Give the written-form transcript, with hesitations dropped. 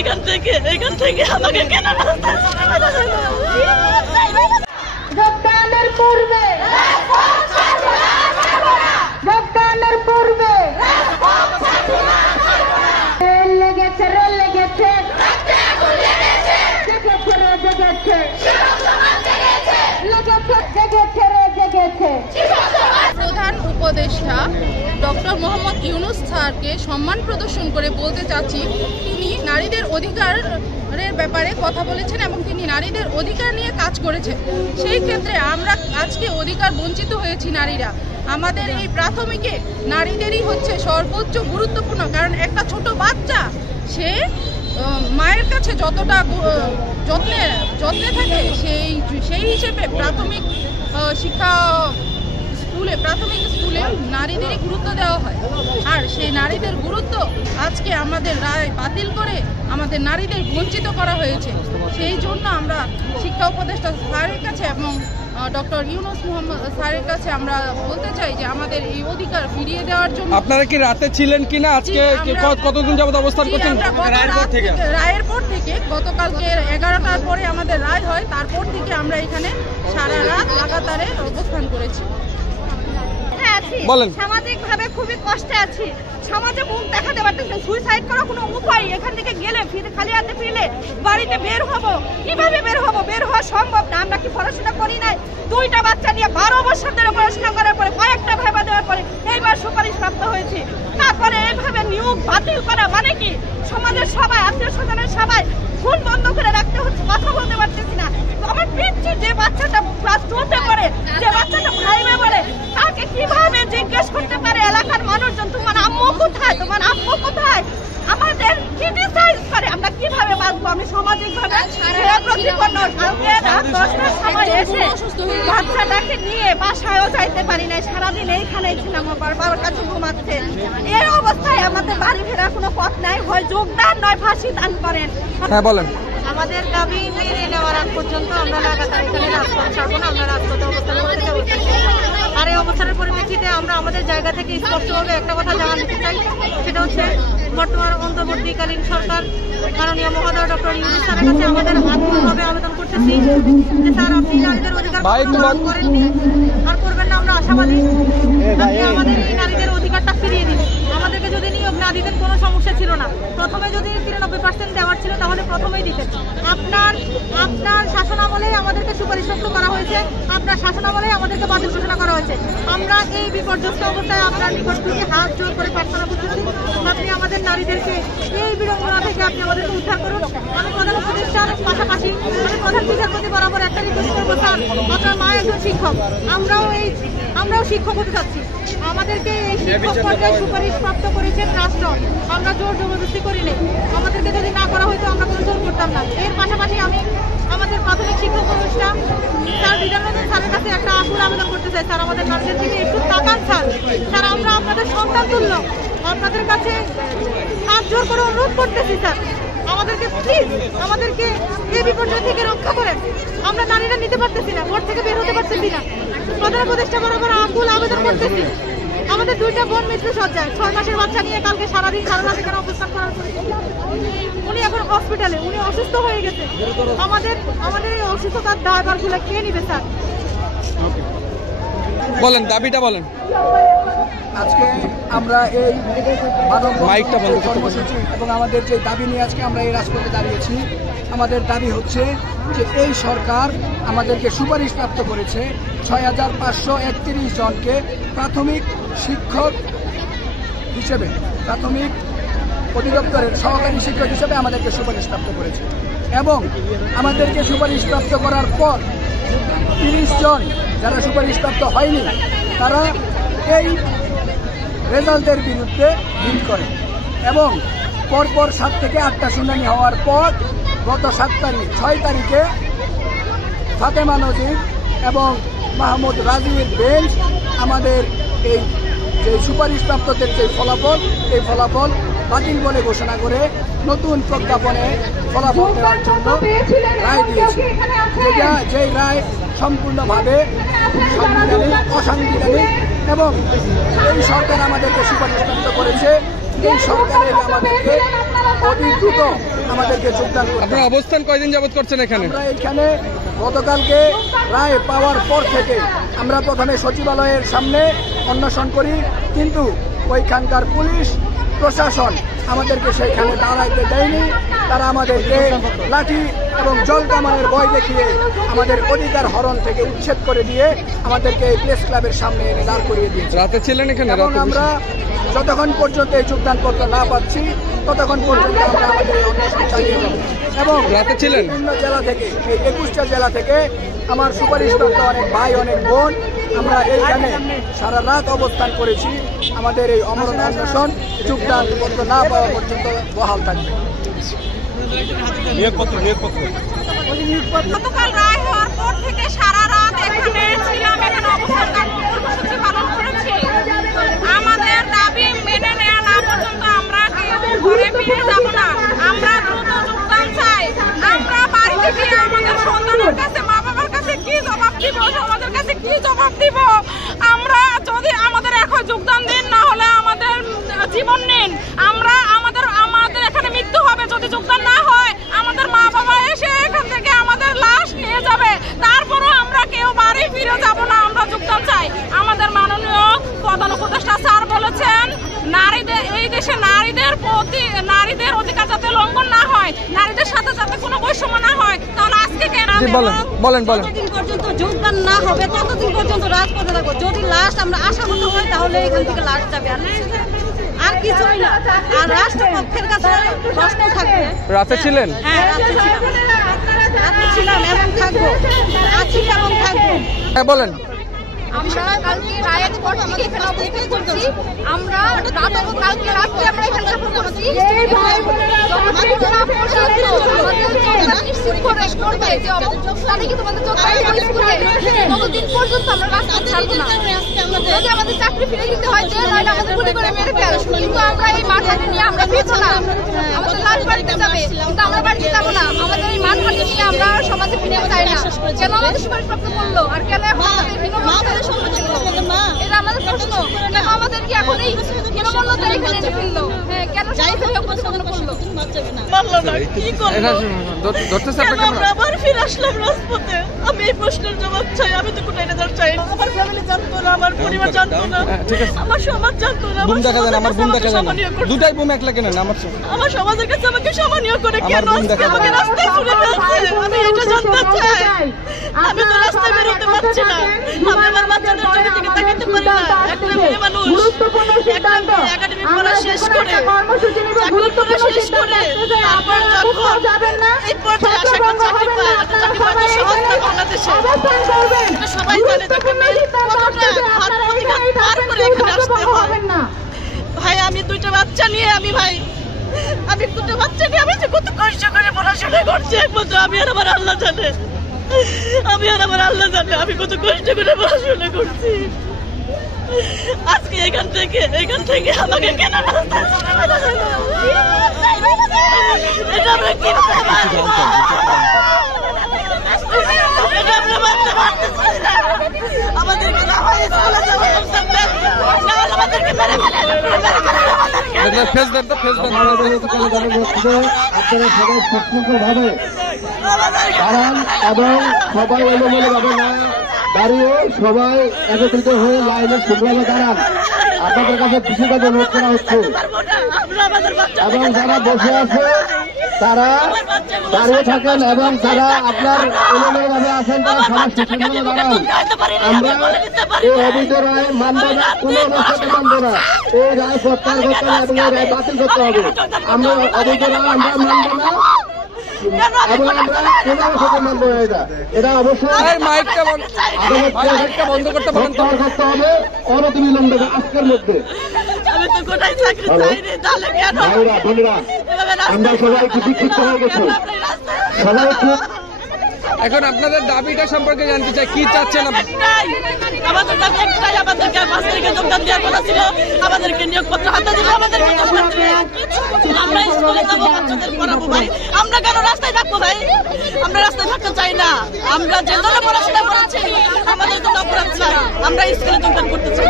এখান থেকে আমাকে কেন প্রধান উপদেষ্টা ডক্টর মোহাম্মদ ইউনূস স্যারকে সম্মান প্রদর্শন করে বলতে চাচ্ছি, তিনি নারীদের অধিকারের ব্যাপারে কথা বলেছেন এবং তিনি নারীদের অধিকার নিয়ে কাজ করেছেন। সেই ক্ষেত্রে আমরা আজকে অধিকার বঞ্চিত হয়েছি নারীরা। আমাদের এই প্রাথমিকে নারীদেরই হচ্ছে সর্বোচ্চ গুরুত্বপূর্ণ, কারণ একটা ছোট বাচ্চা সে মায়ের কাছে যতটা যত্নে থাকে সেই হিসেবে প্রাথমিক স্কুলে নারীদেরই গুরুত্ব দেওয়া হয়। আর সেই নারীদের গুরুত্ব আজকে আমাদের রায় বাতিল করে আমাদের নারীদের বঞ্চিত করা হয়েছে। সেই জন্য আমরা শিক্ষা উপদেষ্টা স্যারের কাছে এবং ডক্টর ইউনূস মোহাম্মদ স্যারের কাছে আমরা বলতে চাই যে আমাদের এই অধিকার ফিরিয়ে দেওয়ার জন্য। আপনারা কি রাতে ছিলেন কিনা? আজকে কতদিন যাবত অবস্থান করছেন? রায়ের পর থেকে গতকালকে 11টার পরে আমাদের রায় হয়, তারপর থেকে আমরা এখানে সারা রাত লাগাতারে অবস্থান করেছি। সামাজিক ভাবে খুবই কষ্টে আছি, সমাজে মুখ দেখাতে পারতেছি, সুইসাইড করার কোনো উপায়, এখান থেকে গেলে খালি হাতে ফিরলে বাড়িতে বের হবো, কিভাবে বের হবো? বের হওয়া সম্ভব না। আমরা কি পড়াশোনা করি নাই? 2টা বাচ্চা নিয়ে 12 বছর ধরে পড়াশোনা করার পরে কয়েকটা ভাইবা দেওয়ার পরে এইবার সুপারিশ প্রাপ্ত হয়েছি। তারপরে এইভাবে নিয়োগ বাতিল করা মানে কি? সমাজের সবাই, আত্মীয় স্বজনের সবাই ফোন বন্ধ করে রাখতে হচ্ছে, কথা বলতে পারতেছি না। আমার পিচ্ছি যে বাচ্চাটা ক্লাস 2-তে পড়ে, যে বাচ্চাটা 5-এ পড়ে, তাকে কিভাবে জিজ্ঞেস করতে পারে এলাকার মানুষজন, তোমার আম্মু কোথায়, তোমার আব্বু কোথায়? আমাদের ক্রিটিসাইজ করে, আমরা কিভাবে বাঁচবো? আমি সামাজিকভাবে প্রতিপন্ন। কালকে রাত 10টার সময় এসে বাচ্চাটাকে নিয়ে বাসায়ও যাইতে পারি নাই, সারাদিন এইখানেই ছিলাম, আবার বাবার কাছে ঘুমাচ্ছে। এই অবস্থায় আমাদের বাড়ি ফেরার কোনো পথ নাই, হয় যোগদান নয় ফাঁসি দান করেন। হ্যাঁ বলেন। আমাদের দাবি মেনে নেওয়ার আগ পর্যন্ত আমরা লাগাতার এখানে রাজপথ ছাড়বো না, আমরা রাজপথে অবস্থান করতে অবস্থান। আর এই অবস্থানের পরিপ্রেক্ষিতে আমরা আমাদের জায়গা থেকে স্পষ্টভাবে একটা কথা জানাতে চাই, সেটা হচ্ছে বর্তমান অন্তর্বর্তীকালীন সরকার মাননীয় মহোদয় ডক্টর ইউনূস স্যারের কাছে আমাদের আকুলভাবে আবেদন করতেছি যে স্যার, আপনি নারীদের অধিকার পালন করেননি আর করবেন না। আমরা আশাবাদী আপনি আমাদের এই নারীদের অধিকারটা ফিরিয়ে দিন। আমাদেরকে যদি নিয়োগ না দিতেন কোনো সমস্যা ছিল না, প্রথমে যদি 93% দেওয়ার ছিল তাহলে প্রথমেই দিতেন। আপনার শাসনামলেই আমাদেরকে সুপারিশপ্রাপ্ত করা হয়েছে, আপনার শাসনামলেই আমাদেরকে বাতিল ঘোষণা করা হয়েছে। আমরা এই বিপর্যস্ত অবস্থায় আপনার নিকট থেকে হাত জোর করে প্রার্থনা করতেছি, আপনি আমাদের নারীদেরকে এই বিড়ম্বনা থেকে আপনি আমাদেরকে উদ্ধার করুন। আমি প্রধান উপদেষ্টার পাশাপাশি আমি প্রধান বিচারপতি বরাবর একটা রিকোয়েস্ট করবো, স্যার আপনার মা একজন শিক্ষক, আমরাও শিক্ষক হতে চাচ্ছি। আমাদেরকে এই শিক্ষক পর্যায়ে সুপারিশ প্রাপ্ত করেছেন রাষ্ট্র, আমরা জোর জবরদস্তি করিনি। আমাদেরকে যদি না করা হয়তো আমরা কোনো জোর করতাম না। এর পাশাপাশি আমি আমাদের প্রাথমিক শিক্ষক উপদেষ্টা স্যার বিধানরঞ্জন স্যারের কাছে একটা আকুল আবেদন করতে চাই, স্যার আমাদের নারীদের দিকে একটু তাকান। স্যার আমরা আপনাদের সন্তান তুল্য, আপনাদের কাছে হাত জোর করে অনুরোধ করতেছি, স্যার আমাদেরকে প্লিজ আমাদেরকে এই বিপর্যয় থেকে রক্ষা করেন। আমরা নারীরা নিতে পারতেছি না, ভোট থেকে বের হতে পারতেছি না। প্রধান উপদেষ্টা বরাবর আকুল আবেদন করতেছি। আমাদের 2টা বোন মৃত্যু সজ্জায়, 6 মাসের বাচ্চা নিয়ে কালকে সারাদিন সারা রাত এখানে অবস্থান করার পরে উনি এখন হসপিটালে, উনি অসুস্থ হয়ে গেছে। আমাদের এই অসুস্থতার দায়ভারগুলো কে নিবে স্যার? বলেন, দাবিটা বলেন। আজকে আমরা এই মাইকটা বন্ধ কর্মসূচি এবং আমাদের যে দাবি নিয়ে আজকে আমরা এই রাজপথে দাঁড়িয়েছি, আমাদের দাবি হচ্ছে যে এই সরকার আমাদেরকে সুপারিশ প্রাপ্ত করেছে 6531 জনকে প্রাথমিক শিক্ষক হিসেবে, প্রাথমিক অধিদপ্তরের সহকারী শিক্ষক হিসেবে আমাদেরকে সুপারিশ প্রাপ্ত করেছে এবং আমাদেরকে সুপারিশ প্রাপ্ত করার পর 30 জন যারা সুপারিশ প্রাপ্ত হয়নি তারা এই রেজাল্টের বিরুদ্ধে বিল করে এবং পরপর 7 থেকে 8টা শুনানি হওয়ার পর গত 6 তারিখে ফাতেমা নজির এবং মাহমুদ রাজির বেঞ্চ আমাদের এই যে সুপারিশপ্রাপ্তদের যে ফলাফল, এই ফলাফল বাতিল বলে ঘোষণা করে নতুন প্রজ্ঞাপনে ফলাফল দেওয়ার জন্য রায় দিয়েছে, যে রায় সম্পূর্ণভাবে অসাংবিধানিক এবং এই সরকার আমাদেরকে সুপারিশপ্রাপ্ত করেছে। এই সরকারের আমাদেরকে অতি দ্রুত আমাদেরকে যোগদান করতে আপনার হবে। অবস্থান কয়দিন যাবত করছেন এখানে? আমরা এখানে গতকালকে রায় পাওয়ার পর থেকে আমরা প্রথমে সচিবালয়ের সামনে অন্বেষণ করি, কিন্তু ওইখানকার পুলিশ প্রশাসন আমাদেরকে সেইখানে দাঁড়াইতে দেয়নি। তারা আমাদেরকে লাঠি এবং জল কামানের ভয় দেখিয়ে আমাদের অধিকার হরণ থেকে উচ্ছেদ করে দিয়ে আমাদেরকে এই প্রেস ক্লাবের সামনে এনে দাঁড় করিয়ে দিয়েছে। রাতে ছিলেন এখানে? এবং রাতে আমরা যতক্ষণ পর্যন্ত এই যোগদানপত্র না পাচ্ছি ততক্ষণ পর্যন্ত আমরা আমাদের এই অন্বেষণ চালিয়ে যাব। এবং রাতে ছিলেন? বিভিন্ন জেলা থেকে, এই 21টা জেলা থেকে আমার সুপারিশপ্রাপ্ত অনেক ভাই, অনেক বোন, আমরা এইখানে সারা রাত অবস্থান করেছি। আমাদের এই অমরণ অন্বেষণ যোগদানপত্র না পাওয়া পর্যন্ত বহাল থাকবে। গতকাল রায় হওয়ার পর থেকে সারা রাত এখানে ছিলাম, এখানে অবস্থান কর্মসূচি পালন করেছি। আমাদের দাবি মেনে নেওয়া না পর্যন্ত আমরা কেউ ঘরে ফিরে যাব না। আমরা দ্রুত যোগদান চাই। আমরা বাড়িতে গিয়ে আমাদের সন্তানের কাছে, মা বাবার কাছে কি জবাব দিব, আমাদের কাছে কি জবাব দিব? আমরা যদি আমাদের এখন যোগদান দিন, না হলে আমাদের জীবন নিন। আমরা আমাদের এখানে মৃত্যু হবে যদি যোগদান না হয়। আমাদের মা বাবা এসে এখান থেকে আমাদের লাশ নিয়ে যাবে, তারপরও আমরা কেউ বাড়ি ফিরে যাব না। আমরা যোগদান চাই। আমাদের মাননীয় প্রধান উপদেষ্টা স্যার বলেছেন, নারীদের এই দেশে নারীদের অধিকার যাতে লঙ্ঘন না হয়, নারীদের সাথে যাতে কোনো বৈষম্য না হয়। তাহলে আজকে কেন বলেন যতদিন পর্যন্ত যোগদান না হবে ততদিন পর্যন্ত রাজপথে থাকবো। যদি লাশ আমরা আশাহত হই তাহলে এখান থেকে লাশ যাবে, আর কিছুই না। আর রাষ্ট্রপক্ষের কাছে প্রশ্ন থাকবে। রাতে ছিলেন? হ্যাঁ, রাতে ছিলাম এবং থাকবো, আছি এবং থাকবো। হ্যাঁ বলেন। আমরা কালকে রায়ের পর থেকে এখানে অবস্থান করছি। আমরা কালকে রাত্রে আমরা এখানে অবস্থান করছি। ততদিন পর্যন্ত আমরা রাস্তা ছাড়বো না। যদি আমাদের চাকরি ফিরে দিতে হয় যে নয় আমাদের গুলি করে মেরে ফেল, কিন্তু আমরা এই মানহানি নিয়ে আমরা ফিরবো না। আমাদের লাশ বাড়িতে যাবে, কিন্তু আমরা বাড়িতে যাবো না। আমাদের এই মানহানি নিয়ে আমরা সমাজে ফিরে যাই না। কেন আমাদের সুপারিশপ্রাপ্ত করলো, আর কেন এখন আমাদের হীনমন্যতার সম্মুখীন হলো? এটা আমাদের প্রশ্ন। কেন আমাদেরকে এখন এই হীনমন্যতার এখানে এনে ফেললো? হ্যাঁ, কেন সমাজে উপস্থাপন করলো? পারলো না, কি করলো? ধরতেছে কেন আপনাকে? আমরা আবার ফিরে আসলাম রাজপথে? আমি এই প্রশ্নের জবাব চাই। আমি তো কোনো এটা চাই না। আমার ফ্যামিলি জানতো না, আমার পরিবার জানতো না, ঠিক আছে। আমার সমাজ জানতো না। বুম দেখা যায়, আমার বুম দেখা যায় না। সম্মানীয় করছে। দুটাই বুম একলা কেন আমার আমার সমাজের কাছে আমাকে সম্মানীয় করে আমার কেন বোন আজকে দেখা আমাকে যায়। রাস্তায় তুলে ফেলছে? আমি এটা জানতে চাই। আমি তো রাস্তায় বেরোতে পারছি না। আমি আমার বাচ্চাদের চোখের দিকে তাকাতে পারি না। একটা মেয়ে মানুষ, একটা মেয়ে একাডেমিক পড়া শেষ করে, চাকরি করা শেষ করে, তারপর যখন এই পর্যায়ে আশা করে চাকরি পায়, একটা চাকরি পাওয়া সহজ না বাংলাদেশে। এটা সবাই জানে যে একটা মেয়ে কতটা হাত প্রতিঘাত পার করে এখানে আসতে হয়। ভাই, আমি দুইটা বাচ্চা নিয়ে আমি দুটো বাচ্চা নিয়ে আমি যে কত কষ্ট করে পড়াশোনা করছি, একমাত্র আমি আর আমার আল্লাহ জানে। আমি কত কষ্ট করে পড়াশোনা করছি। আজকে এখান থেকে আমাকে কেন রাস্তায় চলে বেড়া হলো? এটা আমরা কিনতে পারবো না। এটা আমরা মানতে পারতেছি না। আমাদেরকে না হয় স্কুলে যাওয়া দরকার নেই। না হলে আমাদেরকে মেরে ফেলে ফেস দেন তো, ফেস দেন। আপনারা সবাই স্বতন্ত্রভাবে দাঁড়ান এবং সবাই এলোমেলো ভাবে না দাঁড়িয়ে সবাই একত্রিত হয়ে লাইনে শুভ্রভাবে দাঁড়ান। আপনাদের কাছে কৃষিকাজ অনুরোধ করা হচ্ছে এবং যারা বসে আছে তারা দাঁড়িয়ে থাকেন এবং যারা আপনার এলোমেলো ভাবে আছেন তারা সবাই সুশৃঙ্খলে দাঁড়ান। আমরা এই অবৈধ রায় মানব না, কোনো অবস্থাতে মানব না। এই রায় প্রত্যাহার করতে হবে এবং এই রায় বাতিল করতে হবে। আমরা অবৈধ রায় আমরা মানব না এবং আমরা কোনো অবস্থাতে মানব না। এটা অবশ্যই মাইকটা বন্ধ করতে বলেন তো। প্রত্যাহার করতে হবে অনতিবিলম্বে আজকের মধ্যে। আমি তো কোথায় চাকরি চাইনি, তাহলে কেন? ভাইরা বোনেরা, আমরা সবাই একটু বিক্ষিপ্ত হয়ে গেছি, সবাই খুব এখন আপনাদের দাবিটা সম্পর্কে জানতে চাই, কি চাচ্ছেন? আমাদের দাবি একটাই, আমাদেরকে 5 তারিখে যোগদান দেওয়ার কথা ছিল। আমাদেরকে নিয়োগপত্র হাতে দিল, আমাদেরকে আমরা স্কুলে যাবো, বাচ্চাদের পড়াবো। ভাই, আমরা কেন রাস্তায় থাকবো? ভাই, আমরা রাস্তায় থাকতে চাই না। আমরা যে দলে পড়াশোনা করেছি আমাদের কোনো অপরাধ চাই, আমরা স্কুলে যোগদান করতে চাই।